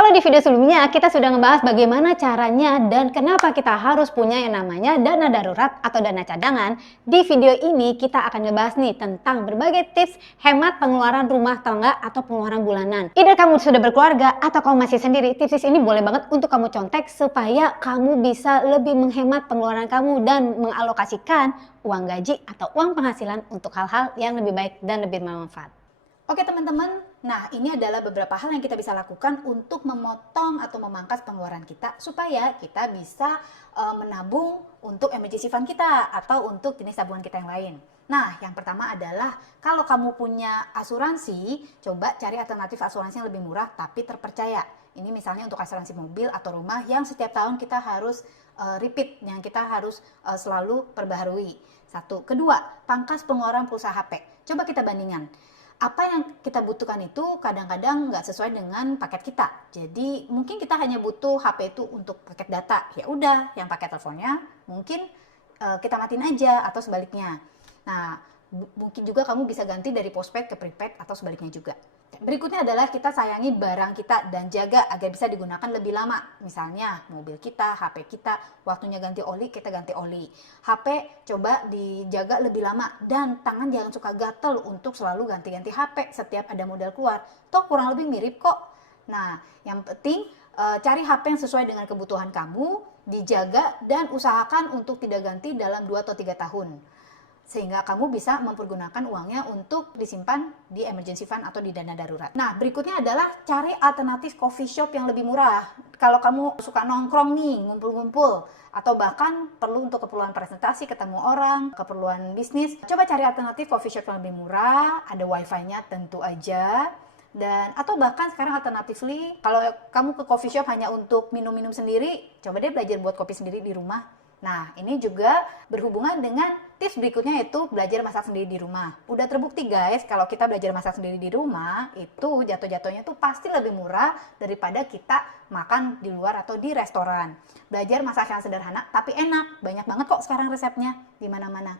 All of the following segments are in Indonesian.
Kalau di video sebelumnya kita sudah ngebahas bagaimana caranya dan kenapa kita harus punya yang namanya dana darurat atau dana cadangan. Di video ini kita akan ngebahas nih tentang berbagai tips hemat pengeluaran rumah tangga atau pengeluaran bulanan. Either kamu sudah berkeluarga atau kamu masih sendiri, tips ini boleh banget untuk kamu contek supaya kamu bisa lebih menghemat pengeluaran kamu dan mengalokasikan uang gaji atau uang penghasilan untuk hal-hal yang lebih baik dan lebih bermanfaat. Oke teman-teman, nah ini adalah beberapa hal yang kita bisa lakukan untuk memotong atau memangkas pengeluaran kita supaya kita bisa menabung untuk emergency fund kita atau untuk jenis tabungan kita yang lain. Nah, yang pertama adalah kalau kamu punya asuransi, coba cari alternatif asuransi yang lebih murah tapi terpercaya. Ini misalnya untuk asuransi mobil atau rumah yang setiap tahun kita harus repeat, yang kita harus selalu perbaharui. Satu. Kedua, pangkas pengeluaran pulsa HP. Coba kita bandingkan. Apa yang kita butuhkan itu kadang-kadang nggak sesuai dengan paket kita. Jadi mungkin kita hanya butuh HP itu untuk paket data. Ya udah, yang pakai teleponnya mungkin kita matiin aja atau sebaliknya. Nah, mungkin juga kamu bisa ganti dari postpaid ke prepaid atau sebaliknya juga. Berikutnya adalah kita sayangi barang kita dan jaga agar bisa digunakan lebih lama. Misalnya mobil kita, HP kita, waktunya ganti oli, kita ganti oli. HP coba dijaga lebih lama dan tangan jangan suka gatel untuk selalu ganti-ganti HP setiap ada model keluar. Toh kurang lebih mirip kok. Nah, yang penting cari HP yang sesuai dengan kebutuhan kamu, dijaga dan usahakan untuk tidak ganti dalam 2 atau 3 tahun. Sehingga kamu bisa mempergunakan uangnya untuk disimpan di emergency fund atau di dana darurat. Nah, berikutnya adalah cari alternatif coffee shop yang lebih murah. Kalau kamu suka nongkrong nih, ngumpul-ngumpul, atau bahkan perlu untuk keperluan presentasi, ketemu orang, keperluan bisnis, coba cari alternatif coffee shop yang lebih murah, ada wifi-nya tentu aja. Dan atau bahkan sekarang alternatively, kalau kamu ke coffee shop hanya untuk minum-minum sendiri, coba deh belajar buat kopi sendiri di rumah. Nah, ini juga berhubungan dengan tips berikutnya, yaitu belajar masak sendiri di rumah. Udah terbukti guys, kalau kita belajar masak sendiri di rumah, itu jatuh-jatuhnya tuh pasti lebih murah daripada kita makan di luar atau di restoran. Belajar masak yang sederhana tapi enak. Banyak banget kok sekarang resepnya di mana-mana.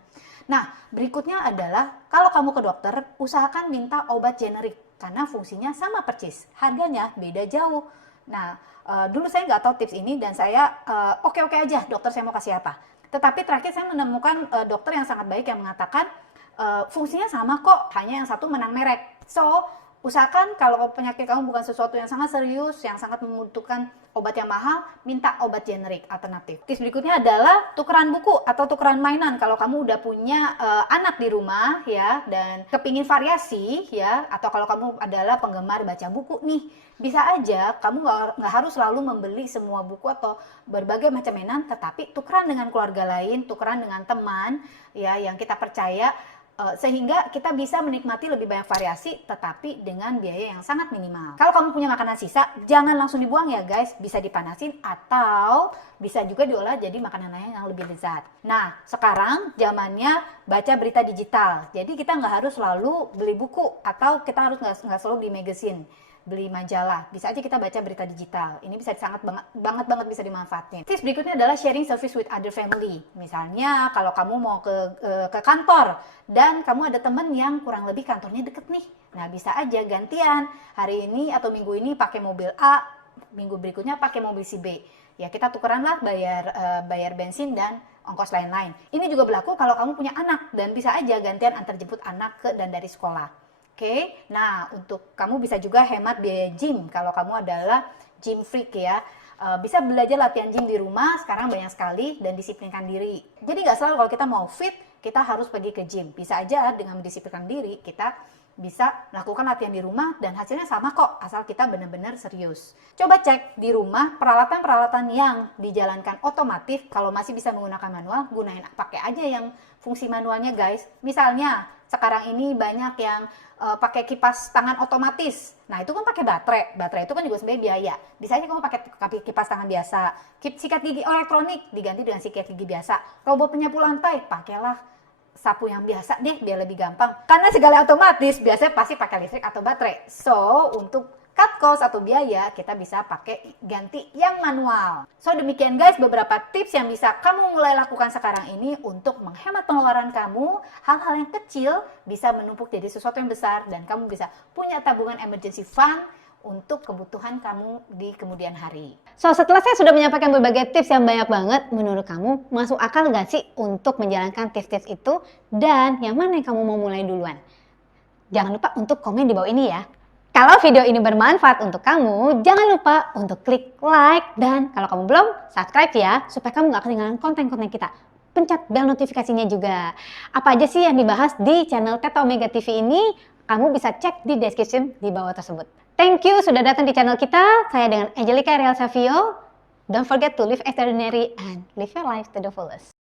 Nah, berikutnya adalah kalau kamu ke dokter, usahakan minta obat generik karena fungsinya sama persis, harganya beda jauh. Nah, dulu saya nggak tahu tips ini dan saya oke-oke aja dokter saya mau kasih apa. Tetapi terakhir saya menemukan dokter yang sangat baik yang mengatakan fungsinya sama kok, hanya yang satu menang merek. So, usahakan kalau penyakit kamu bukan sesuatu yang sangat serius, yang sangat membutuhkan obat yang mahal, minta obat generik alternatif. Tips berikutnya adalah tukeran buku atau tukeran mainan. Kalau kamu udah punya anak di rumah ya dan kepingin variasi ya, atau kalau kamu adalah penggemar baca buku nih, bisa aja kamu nggak harus selalu membeli semua buku atau berbagai macam mainan, tetapi tukeran dengan keluarga lain, tukeran dengan teman ya yang kita percaya. Sehingga kita bisa menikmati lebih banyak variasi tetapi dengan biaya yang sangat minimal. Kalau kamu punya makanan sisa, jangan langsung dibuang ya guys, bisa dipanasin atau bisa juga diolah jadi makanan lain yang lebih lezat. Nah, sekarang zamannya baca berita digital, jadi kita nggak harus selalu beli buku atau kita harus nggak selalu di magazine, beli majalah, bisa aja kita baca berita digital. Ini bisa sangat banget bisa dimanfaatkan. Tips berikutnya adalah sharing service with other family. Misalnya kalau kamu mau ke kantor dan kamu ada temen yang kurang lebih kantornya deket nih, nah bisa aja gantian hari ini atau minggu ini pakai mobil A, minggu berikutnya pakai mobil si B. Ya kita tukeran lah bayar bensin dan ongkos lain-lain. Ini juga berlaku kalau kamu punya anak dan bisa aja gantian antar jemput anak ke dan dari sekolah. Oke, nah untuk kamu bisa juga hemat biaya gym kalau kamu adalah gym freak ya. Bisa belajar latihan gym di rumah, sekarang banyak sekali, dan disiplinkan diri. Jadi nggak selalu kalau kita mau fit, kita harus pergi ke gym. Bisa aja dengan mendisiplinkan diri, kita bisa melakukan latihan di rumah dan hasilnya sama kok, asal kita benar-benar serius. Coba cek di rumah peralatan-peralatan yang dijalankan otomatis. Kalau masih bisa menggunakan manual, gunain pakai aja yang fungsi manualnya guys. Misalnya sekarang ini banyak yang pakai kipas tangan otomatis. Nah itu kan pakai baterai. Baterai itu kan juga sebenarnya biaya. Bisa aja kamu pakai kipas tangan biasa. Sikat gigi elektronik diganti dengan sikat gigi biasa. Robot penyapu lantai, pakailah sapu yang biasa deh biar lebih gampang. Karena segala otomatis biasanya pasti pakai listrik atau baterai. So untuk cut cost atau biaya, kita bisa pakai ganti yang manual. So demikian guys beberapa tips yang bisa kamu mulai lakukan sekarang ini untuk menghemat pengeluaran kamu. Hal-hal yang kecil bisa menumpuk jadi sesuatu yang besar dan kamu bisa punya tabungan emergency fund untuk kebutuhan kamu di kemudian hari. So, setelah saya sudah menyampaikan berbagai tips yang banyak banget, menurut kamu masuk akal nggak sih untuk menjalankan tips-tips itu? Dan yang mana yang kamu mau mulai duluan? Jangan lupa untuk komen di bawah ini ya. Kalau video ini bermanfaat untuk kamu, jangan lupa untuk klik like dan kalau kamu belum, subscribe ya supaya kamu nggak ketinggalan konten-konten kita. Pencet bel notifikasinya juga. Apa aja sih yang dibahas di channel Teta Omega TV ini? Kamu bisa cek di description di bawah tersebut. Thank you sudah datang di channel kita. Saya dengan Angelica Real Savio. Don't forget to live extraordinary and live your life to the fullest.